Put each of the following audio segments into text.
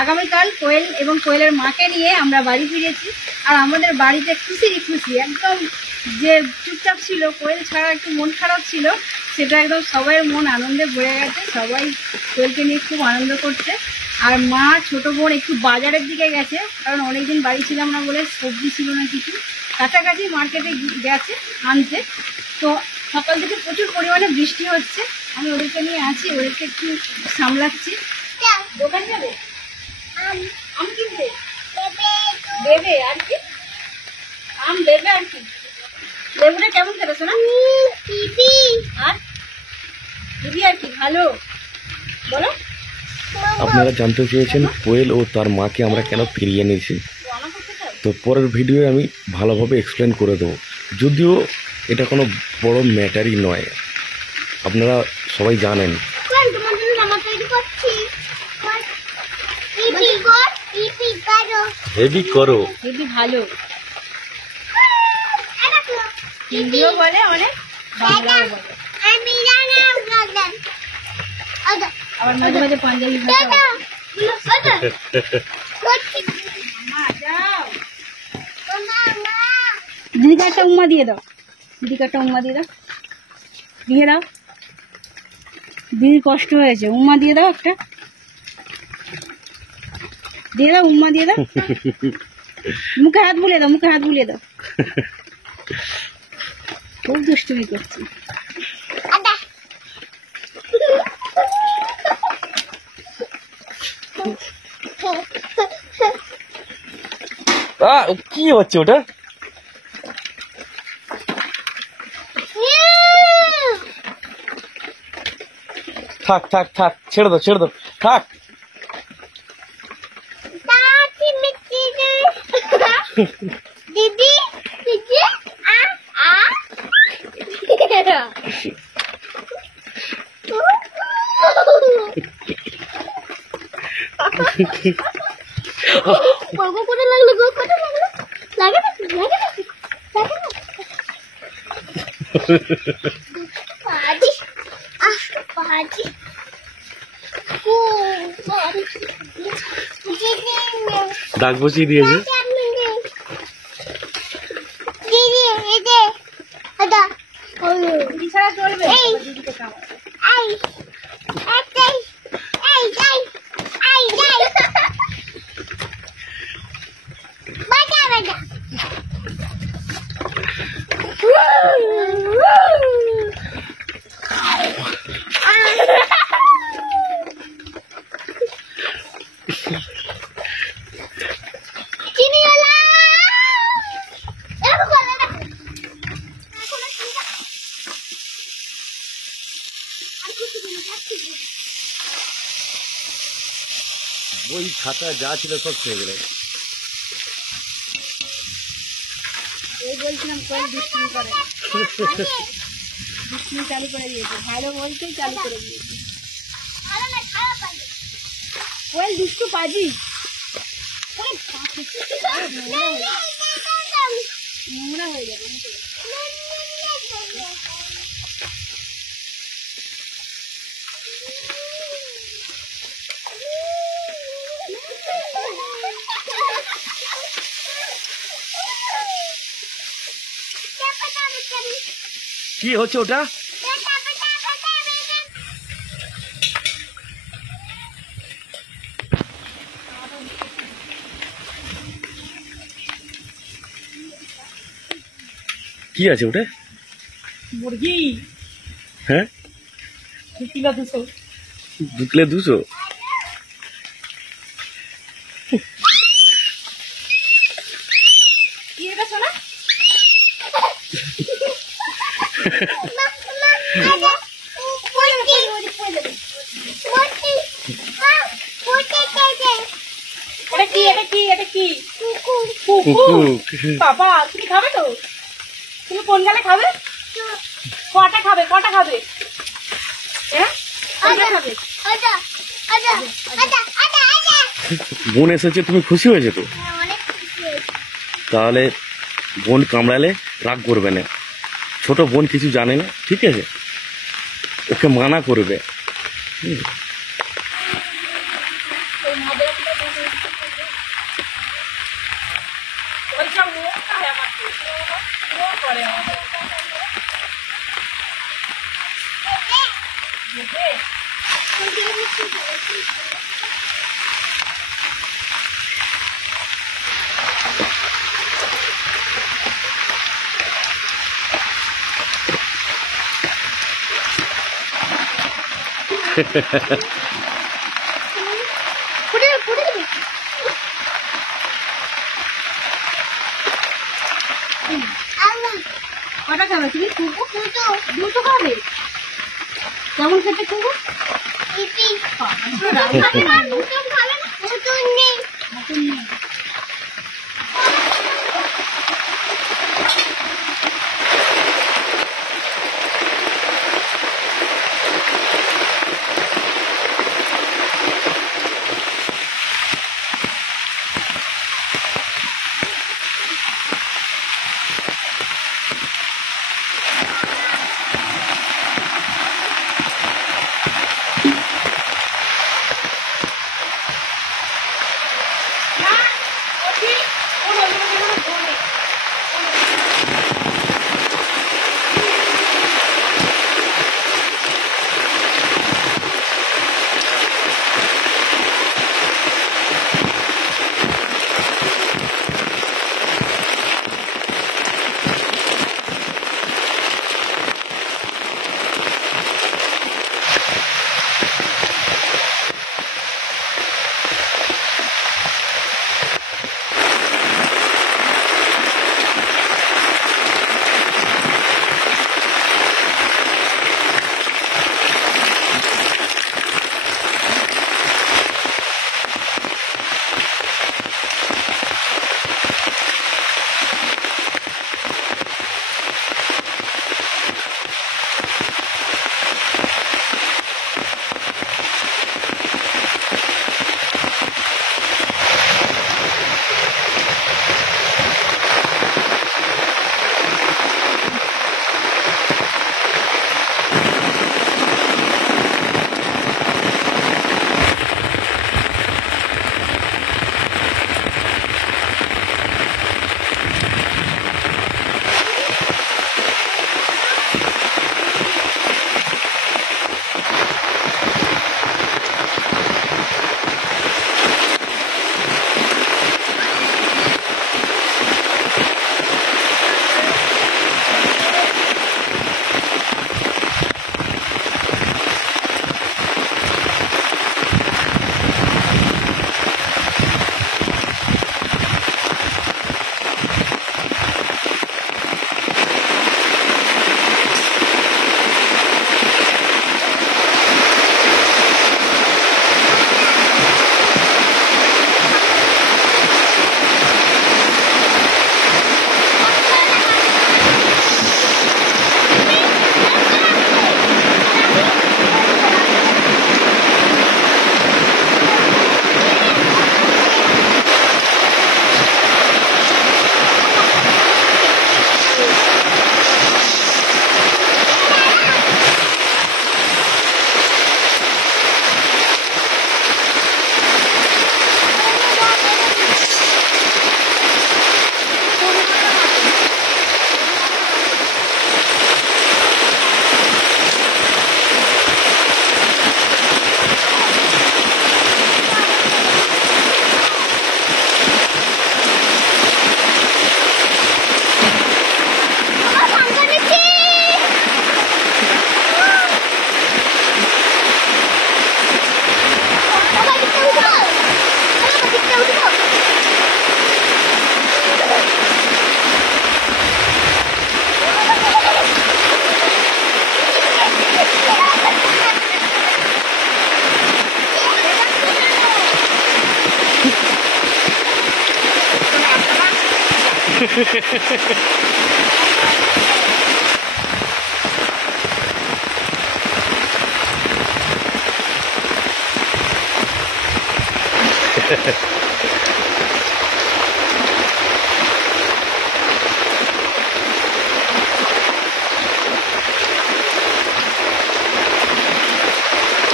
আগামীকাল কোয়েল এবং কোয়েলের মাকে নিয়ে আমরা বাড়ি ফিরেছি। আর আমাদের বাড়িতে খুশি একদম, যে চুপচাপ ছিল কোয়েল ছাড়া একটু মন খারাপ ছিল, সেটা একদম সবাইয়ের মন আনন্দে ভরে গেছে। সবাই কোয়েলকে নিয়ে খুব আনন্দ করছে। আর মা ছোট বোন একটু বাজারের দিকে গেছে, কারণ অনেকদিন বাড়ি ছিলাম না বলে সবজি ছিল না কিছু, কাছাকাছি মার্কেটে গেছে আনতে। তো সকাল থেকে প্রচুর পরিমাণে বৃষ্টি হচ্ছে, আমি ওদেরকে নিয়ে আছি, ওদেরকে একটু সামলাচ্ছি। দোকান যাবে আম কিনতে? দেবে আর কি? আম দেবে আর কি? লেবুটা কেমন খেতে শোনা? আর দিদি আর কি ভালো বলো। আপনারা জানতে চেয়েছেন কোয়েল ও তার মাকে আমরা কেন ফিরিয়ে এনেছি, তো পরের ভিডিওয়ে আমি ভালোভাবে এক্সপ্লেন করে দেবো। যদিও এটা কোনো বড় ম্যাটারই নয়, আপনারা সবাই জানেন। হেভি করো, হেভি ভালো হিন্দিও বলে অনেক, বাংলাও বলে, আবার মাঝে মাঝে পাঞ্জাবি ভাষা। দিদিকে একটা উম্মা দিয়ে দাও, দিদিকে একটা উম্মা দিয়ে দাও, দিয়ে দাও, দিদির কষ্ট হয়েছে, উম্মা দিয়ে দাও একটা, দিয়ে দাও উম্মা দিয়ে দাও, মুখে হাত বুলিয়ে দাও, মুখে হাত বুলিয়ে দাও। খুব দুষ্টুমি করছি। কি হচ্ছে ওটা? থাক থাক থাক, ছেড়ে দাও ছেড়ে দাও, থাক। দিদি দিদি কোথায় লাগলো গো, কোথায় লাগলো? লাগে না লাগে না লাগে না পাজি পাজি দাগ বসিয়ে দিয়েছে। বিছানা চলবে বই খাতা যা ছিল সব খেয়ে গেলে। এই বলছিলাম কোয়েল দুষ্টুমি করে, দুষ্টুমি চালু করে দিয়েছে, ভালো বলতেই চালু করে দিয়েছে। কোয়েল দুষ্টু পাজি, নোংরা হয়ে যাবে। কি হচ্ছে ওটা? কি আছে ওটা? মুরগি। হ্যাঁ, 2 কিলো 200। 2 কিলো 200? কি এটা শোনা? বাবা তুমি খাবে তো? তুমি কোন গালে খাবে? কটা খাবে? কটা খাবে? বোন এসেছে, তুমি খুশি হয়েছে তো? তাহলে বোন কামড়ালে রাগ করবে না, ছোট বোন কিছু জানে না, ঠিক আছে? ওকে মানা করবে। কটা খাবে তুমি? দুটো খাবে? কেমন খেতে খুব?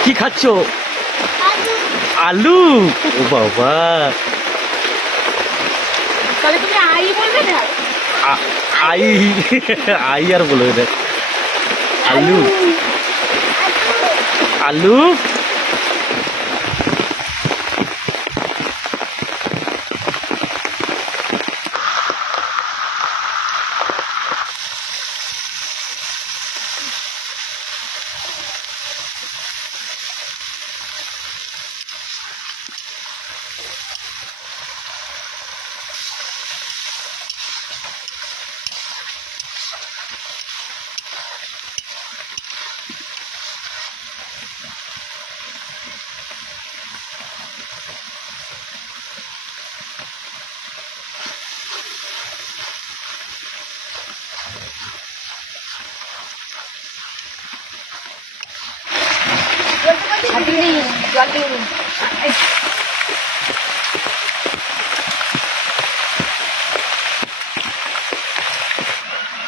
কি খাচ্ছো? আলু। ও বাবা, তাহলে তুমি আই বলবে না? আই আই আর বলো এটা আলু আলু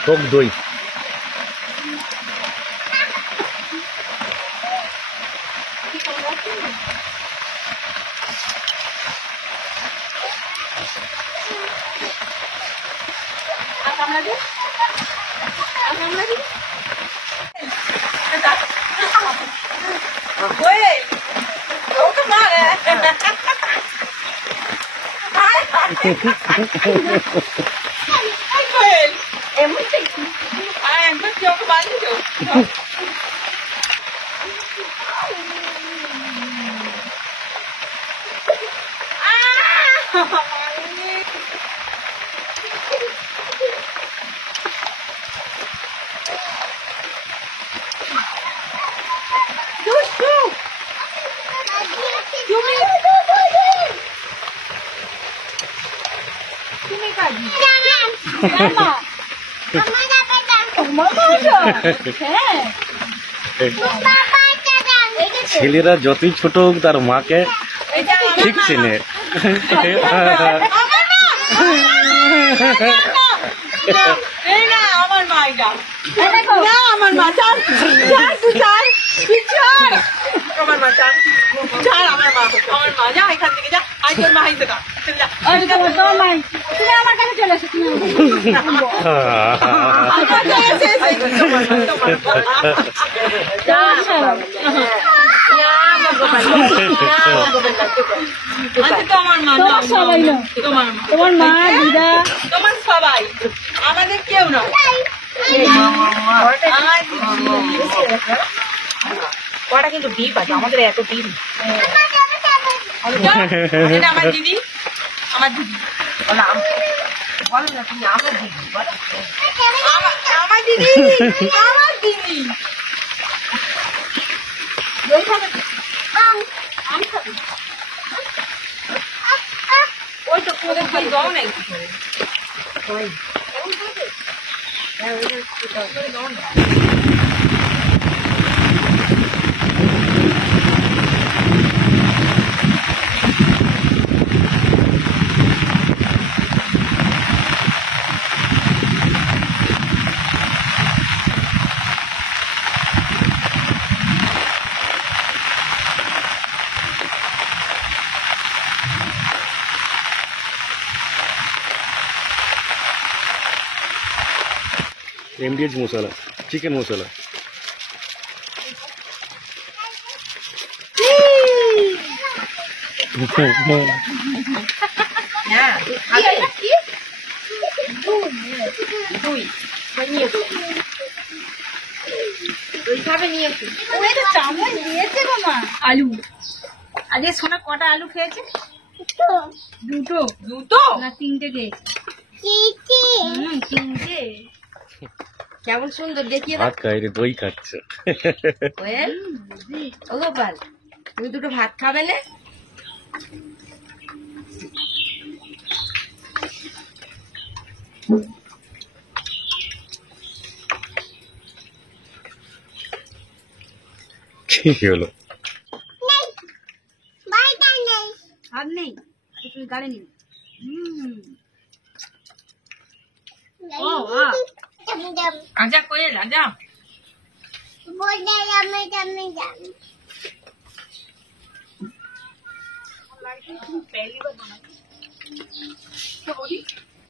টক দই ছেলেরা যতই ছোট হোক তার মাকে ঠিক চেনে আমার মা এটা আমার মা চার আমার মা চার আমার মা যা এখান থেকে যা আই তোর মা হাইতে তুমি আমার কাছে চলে এসো তুমি তোমার মা দিদা তোমার সবাই আমাদের কেউ নয় কটা কিন্তু ডিপ আছে আমাদের এত ডিপ আমার দিদি আমার দিদি আমার দিদি আমার দিদি ওই তো তোদের খাই দাও না একটু করে MDH মশলা চিকেন মশলা চামচ দিয়েছে গো মা আলু আজকে সোনা কটা আলু খেয়েছে দুটো দুটো না তিনটে খেয়েছে তিনটে কেমন সুন্দর দেখিয়ে ভাত খাই রে দই খাচ্ছে কোয়েল ও গোপাল তুমি দুটো ভাত খাবে না কি হলো আর নেই তুমি গাড়ি নিন আজা কোয়েল আজা पहली बार बना